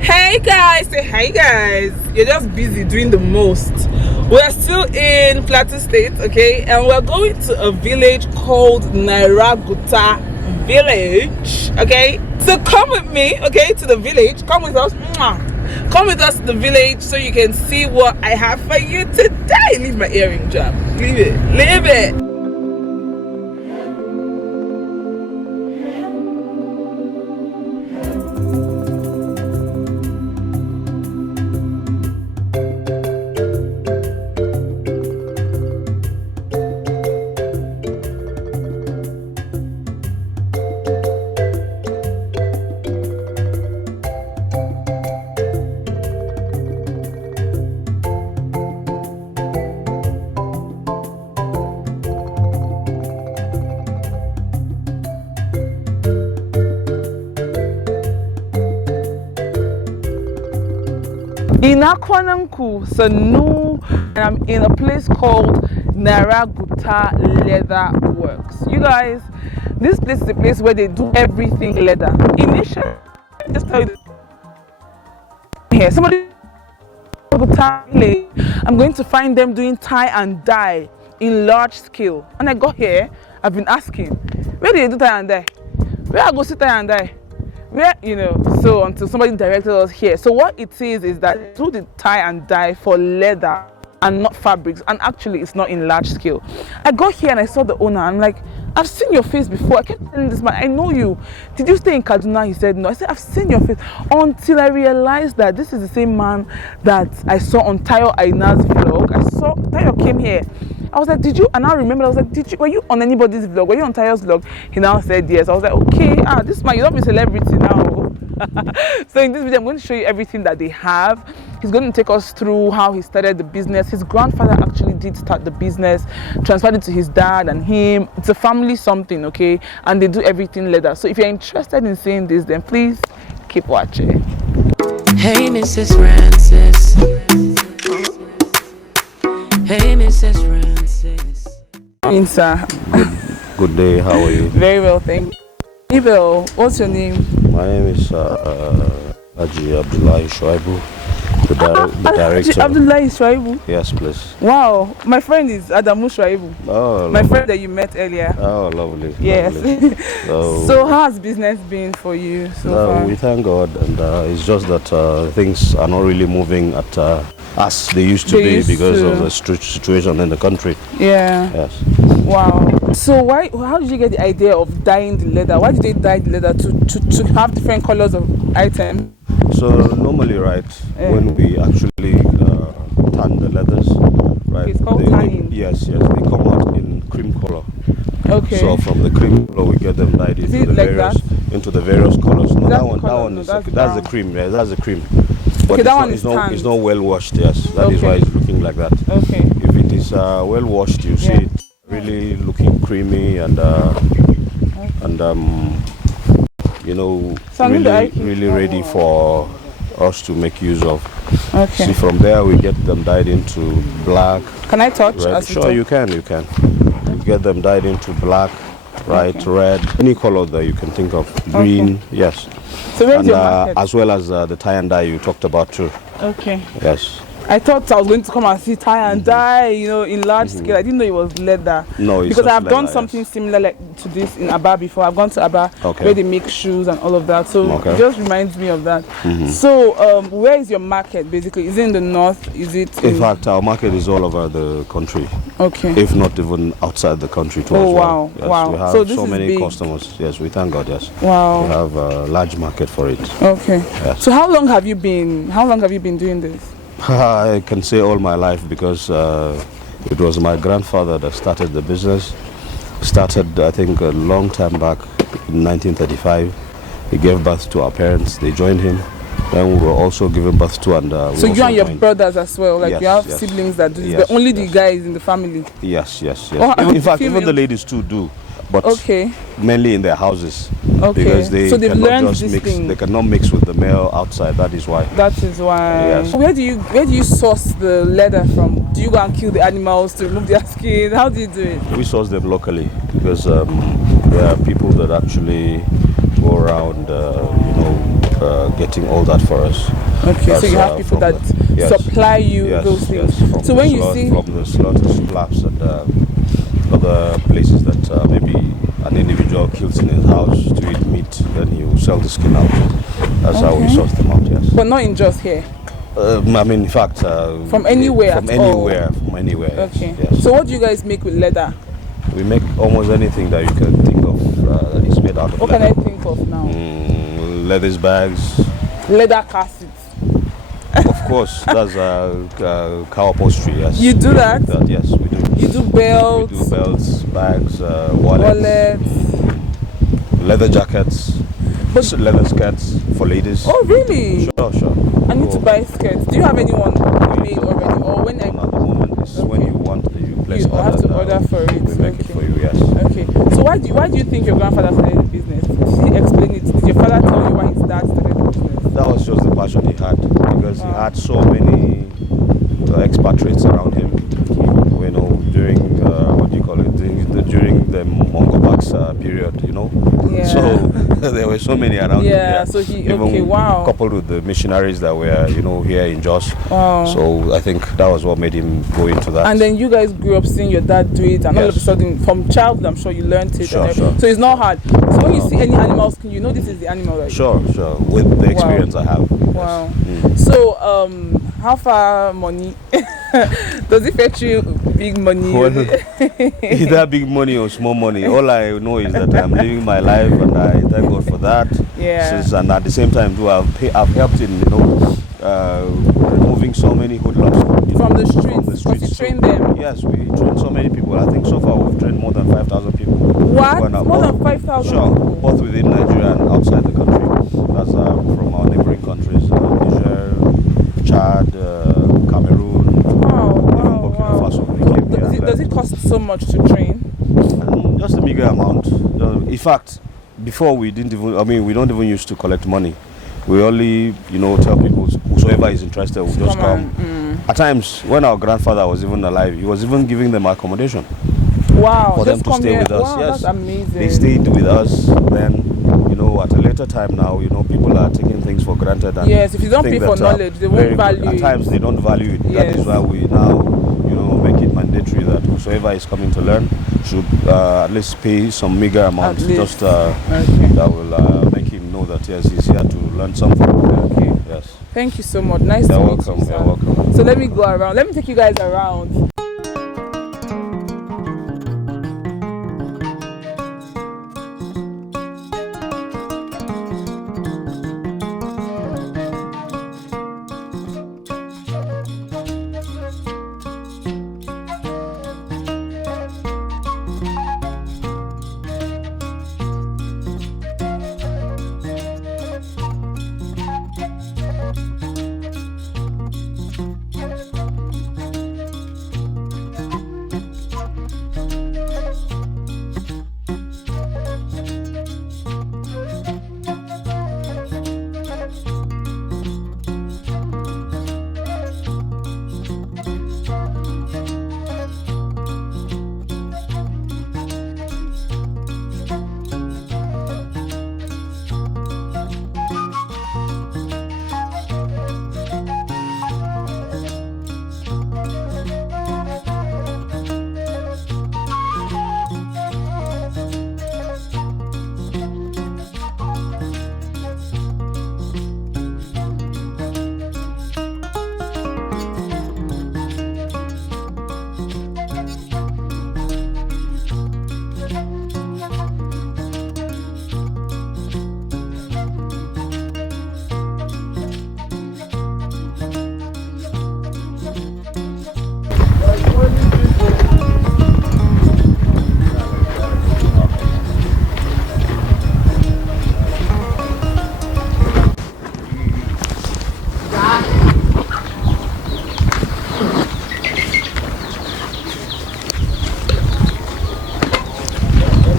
Hey guys, say hi guys. You're just busy doing the most. We're still in Plateau State, okay, and we're going to a village called Naraguta village, okay. So come with me, okay, to the village. Come with us. Come with us to the village so you can see what I have for you today. Leave my earring jam. Leave it. Leave it. In Akwananku, Sanu, and I'm in a place called Naraguta Leather Works. You guys, this place is a place where they do everything leather. Initially, just tell you here, somebody, I'm going to find them doing tie and dye in large scale. And I got here, I've been asking, where do they do tie and dye? Where I go see tie and dye? Where, you know, so until somebody directed us here. So what it is that do the tie and dye for leather and not fabrics, and actually it's not in large scale. I got here and I saw the owner. I'm like, I've seen your face before. I kept telling this man, I know you. Did you stay in Kaduna? He said no. I said, I've seen your face, until I realized that this is the same man that I saw on Tayo Aina's vlog. I saw Tayo came here. I was like, did you? And I remember, I was like, were you on anybody's vlog? Were you on Tayo's vlog? He now said yes. I was like, okay, this man, you don't be a celebrity now. So in this video, I'm going to show you everything that they have. He's going to take us through how he started the business. His grandfather actually did start the business, transferred it to his dad and him. It's a family something, okay? And they do everything leather. So if you're interested in seeing this, then please keep watching. Hey, Mrs. Francis. Hey, Mrs. Francis. Morning, sir. Good day, how are you? Very well, thank you. Abel, what's your name? My name is Abdullahi Shuaibu, the director. Abdullahi Shuaibu? Yes, please. Wow, my friend is Adamu Shuaibu. Oh, my friend that you met earlier. Oh, lovely. Yes. Lovely. So how has business been for you so far? We thank God, and it's just that things are not really moving at as they used to be because of the situation in the country. Yeah. Yes. Wow. So how did you get the idea of dyeing the leather? Why did they dye the leather to have different colors of items? So normally, right, when we actually tan the leathers, right? It's called tanning. Yes, they come out in cream color. Okay. So from the cream color, we get them dyed into the various colors. No, that's the cream. Yeah, that's the cream. But okay, that one is tanned. It's not well washed. Yes, that is why it's looking like that. Okay. If it is well washed, you see it really looking creamy and you know, really ready for us to make use of. Okay. See, from there we get them dyed into black. Can I touch? Red. Sure, you can. You get them dyed into black, right, red, any color that you can think of. Green, yes. So where's your market? As well as the tie and dye you talked about too. Okay. Yes. I thought I was going to come and see tie and dye, you know, in large scale. I didn't know it was leather. No, it's because I've done leather, something similar to this in Aba before. I've gone to Aba where they make shoes and all of that. So it just reminds me of that. So where is your market basically? Is it in the north? Is it? In fact, our market is all over the country. Okay. If not even outside the country too. Oh as wow! Well. Yes, wow! We have so many big customers. Yes, we thank God. Yes. Wow. We have a large market for it. Okay. Yes. So how long have you been doing this? I can say all my life because it was my grandfather that started the business. Started, I think, a long time back in 1935. He gave birth to our parents. They joined him. Then we were also given birth to, and so you and your brothers as well, like you have siblings that do this, but only the guys in the family. Yes. Oh, in fact, even the ladies too do. But mainly in their houses. Okay. Because they So they've cannot learned just this mix. thing. They cannot mix with the male outside. That is why. That is why. Yes. Where do you source the leather from? Do you go and kill the animals to remove their skin? How do you do it? We source them locally because there are people that actually go around, getting all that for us. Okay, so you have people that supply you those things. Yes, So when you see from the slaughter slabs and other places that maybe an individual kills in his house to eat meat, then he will sell the skin out. That's how we source them out. Yes. but not in just here. I mean, in fact, From anywhere From at all? anywhere. From anywhere. Okay. Yes. So what do you guys make with leather? We make almost anything that you can think of that is made out of What leather. can I think of now? Leather bags. Leather cassets. Of course, that's cow upholstery. Yes. You do that? Yes, we do. You do belts. We do belts, bags, wallets, leather jackets, leather skirts for ladies. Oh really? Sure. I need to buy skirts. Do you have anyone made already, or when At the moment, this is when you want, you place you have to and, order for it? we make it for you. Yes. Okay. So why do you think your grandfather started the business? Did he explain it? Did your father tell you why his dad started the business? That was just the passion he had because he had so many expatriates around him. You know, during during the Mongobax period, you know. Yeah. So there were so many around him. Yeah. So he Coupled with the missionaries that were, here in Jos. Wow. So I think that was what made him go into that. And then you guys grew up seeing your dad do it, and all of a Yes. sudden, from childhood, I'm sure you learned it. Sure. So it's not hard. So when you see any animals, you know this is the animal, right? Sure. With the experience I have. Wow. Yes. So how far money does it fetch you? Big money? Well, either big money or small money. All I know is that I'm living my life, and I thank God for that. Yeah. And at the same time, too, I've helped in removing so many hoodlums From the streets. Because you train them. Yes, we train so many people. I think so far we've trained more than 5,000 people. What? More than 5,000 Sure, people? both within Nigeria and outside the country. That's from our neighboring countries, Niger, Chad, Cameroon, even Burkina Faso. We came here and Does it cost so much to train? just a meager amount. In fact, before we don't even used to collect money. We only, tell people whosoever is interested will just come. At times, when our grandfather was even alive, he was even giving them accommodation. Wow. For them to stay with us. Wow, Yes, that's amazing. they stayed with us. Then, at a later time now, people are taking things for granted. And yes, if you don't pay think for that, knowledge, they won't value At it. times, they don't value it. Yes. That is why we now, make it mandatory that whosoever is coming to learn should at least pay some meager amount, just that will make him know that yes, he's here to learn something. Okay. Yes. Thank you so much. Nice to You're meet welcome. you, sir. You're welcome. So let me go around. Let me take you guys around.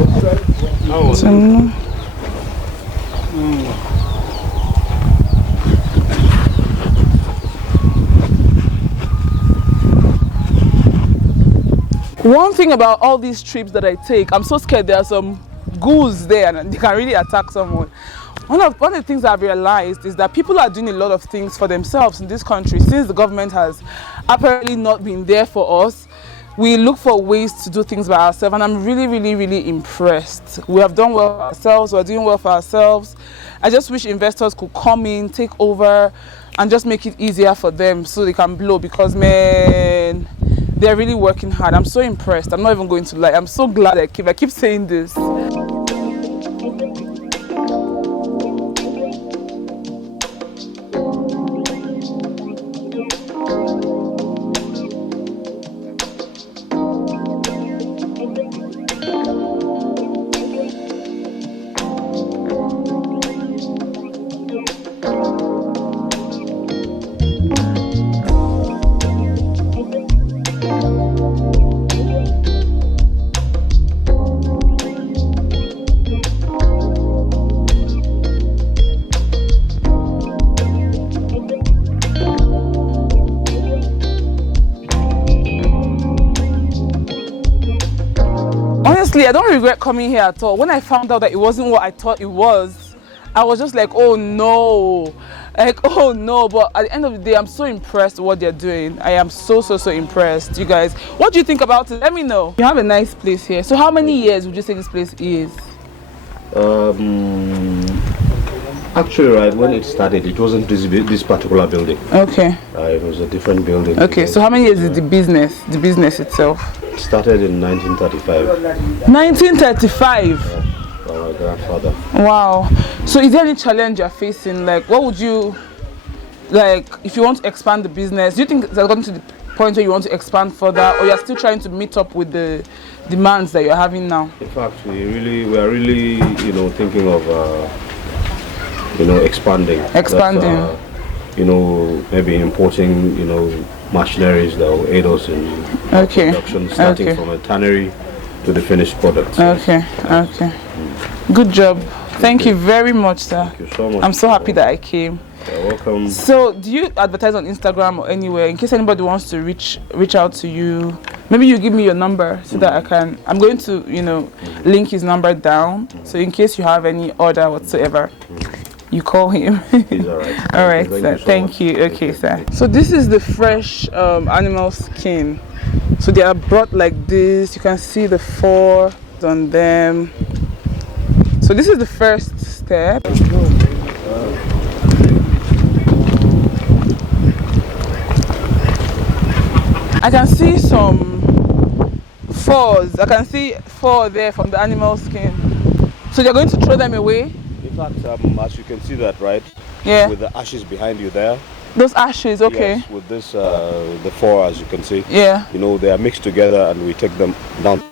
So, one thing about all these trips that I take, I'm so scared there are some ghouls there and they can really attack someone. One of the things I've realized is that people are doing a lot of things for themselves in this country. Since the government has apparently not been there for us, we look for ways to do things by ourselves, and I'm really impressed. We have done well for ourselves, we're doing well for ourselves. I just wish investors could come in, take over, and just make it easier for them so they can blow, because man, they're really working hard. I'm so impressed. I'm not even going to lie. I'm so glad I keep saying this. Honestly, I don't regret coming here at all. When I found out that it wasn't what I thought it was, I was just like, oh no, but at the end of the day, I'm so impressed with what they're doing. I am so impressed. You guys, what do you think about it? Let me know. You have a nice place here. So how many years would you say this place is? Actually, right, when it started, it wasn't this particular building. Okay. It was a different building. Okay, so how many years is the business itself? It started in 1935. 1935? By my grandfather. Wow. So is there any challenge you're facing? Like, what would you, like, if you want to expand the business, do you think it's gotten to the point where you want to expand further, or you're still trying to meet up with the demands that you're having now? In fact, we are really, thinking of, expanding. Expanding. Maybe importing, machineries that will aid us in production, starting from a tannery to the finished product. Okay. Good job. Thank you very much, sir. Thank you so much. I'm so happy that I came. You're welcome. So, do you advertise on Instagram or anywhere in case anybody wants to reach out to you? Maybe you give me your number so that I'm going to, link his number down. So in case you have any order whatsoever, you call him. He's all right. All right, sir. Thank you. Okay, sir. So this is the fresh animal skin. So they are brought like this. You can see the fur on them. So this is the first step. I can see some furs. I can see fur there from the animal skin. So they're going to throw them away? In fact, as you can see that, right? Yeah. With the ashes behind you there. Those ashes, okay. Yes, with this, the fur, as you can see. Yeah. They are mixed together and we take them down.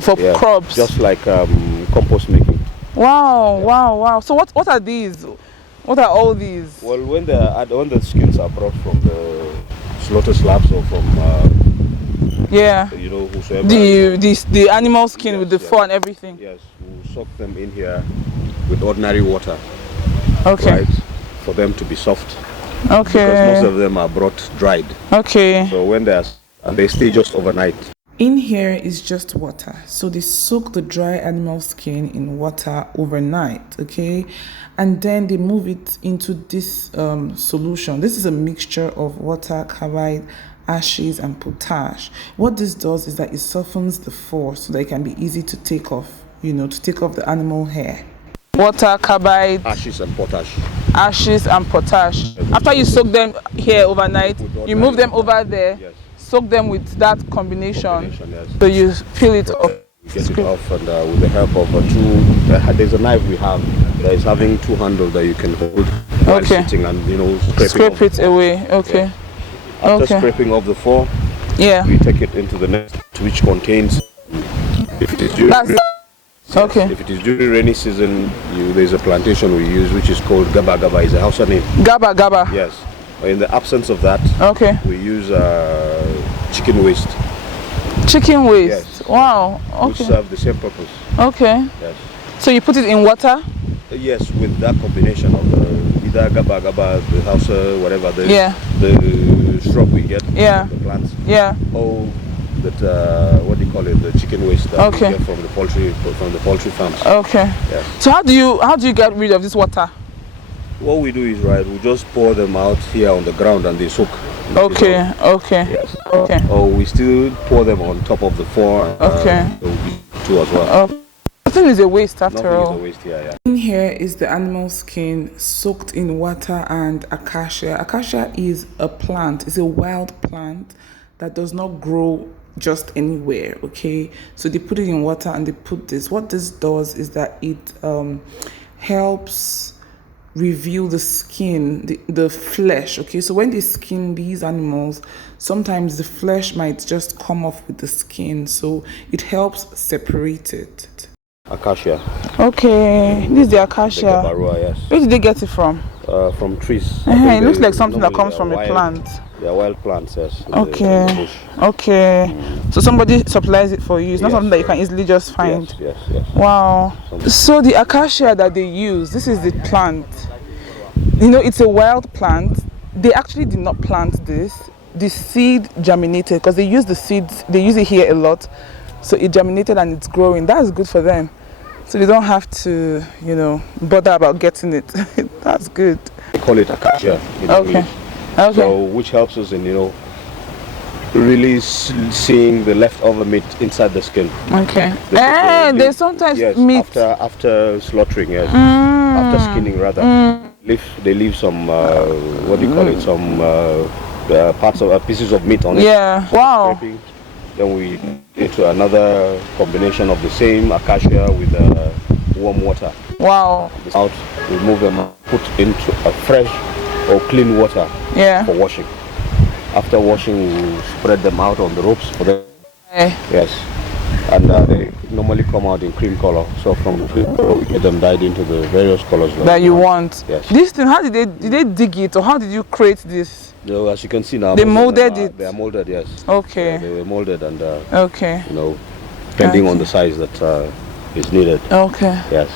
For crops. Just like compost making. Wow, wow. So what are these? What are all these? Well, when the skins are brought from the slaughter slabs or from whosoever. The animal skin, yes, with the fur and everything. Yes, we'll soak them in here with ordinary water. Okay. Right, for them to be soft. Okay. Because most of them are brought dried. Okay. So when they stay just overnight. In here is just water. So they soak the dry animal skin in water overnight, okay? And then they move it into this solution. This is a mixture of water, carbide, ashes, and potash. What this does is that it softens the fur so that it can be easy to take off, to take off the animal hair. Water, carbide, ashes and potash. Ashes and potash. After you soak them here overnight, you move them over there. Yes. Soak them with that combination. Yes. So you peel it off. Get it off, and with the help of there's a knife we have that is having two handles that you can hold while sitting and scrape it away. Okay. Yeah. After scraping off the fur, we take it into the nest, which contains. If it is during rainy season, there's a plantation we use which is called Gaba Gaba. Is a Hausa name. Gaba. Yes. In the absence of that, we use chicken waste. Chicken waste. Yes. Wow. which Okay. serve the same purpose. Okay. Yes. So you put it in water? Yes, with that combination of the either gaba gaba, the house, whatever the Yeah. the shrub we get, Yeah. the plants, Yeah. or that what do you call it, the chicken waste that Okay. we get from the poultry farms. Okay. Yes. So how do you get rid of this water? What we do is we just pour them out here on the ground and they soak. Okay. Okay. Yes. Okay. Or we still pour them on top of the floor. Okay. Too as well. Nothing is a waste after Nothing all. is a waste here. Yeah. In here is the animal skin soaked in water and acacia. Acacia is a plant, it's a wild plant that does not grow just anywhere, okay? So they put it in water and they put this. What this does is that it helps reveal the skin, the flesh, okay? So when they skin these animals, sometimes the flesh might just come off with the skin, so it helps separate it. Acacia. Okay, this is the acacia. The Gabarua, yes. Where did they get it from? From trees. It looks like something that comes from a plant. They are wild plants, yes. in Okay. the bush. Okay. So somebody supplies it for you. It's not Yes, something that you can easily just find. Yes. Wow. So the acacia that they use, this is the plant. You know, it's a wild plant. They actually did not plant this. The seed germinated because they use the seeds. They use it here a lot. So it germinated and it's growing. That's good for them. So they don't have to, bother about getting it. That's good. They call it acacia. Okay. Okay. So which helps us in really seeing the leftover meat inside the skin. Okay. They sometimes yes, meat. after slaughtering, yes. After skinning rather. They leave some what do you call it? Some parts of pieces of meat on it. Yeah. Wow. Scraping. Then we into another combination of the same acacia with warm water. Wow. Out, remove them, put into a fresh or clean water for washing. After washing, we spread them out on the ropes for them. Yes. And they normally come out in cream color. So from cream color, we get them dyed into the various colors that you want. Yes. This thing, how did they dig it, or how did you create this? As you can see now, they molded it. They are molded, yes. Okay. Yeah, they were molded and okay. Depending on the size that is needed. Okay. Yes.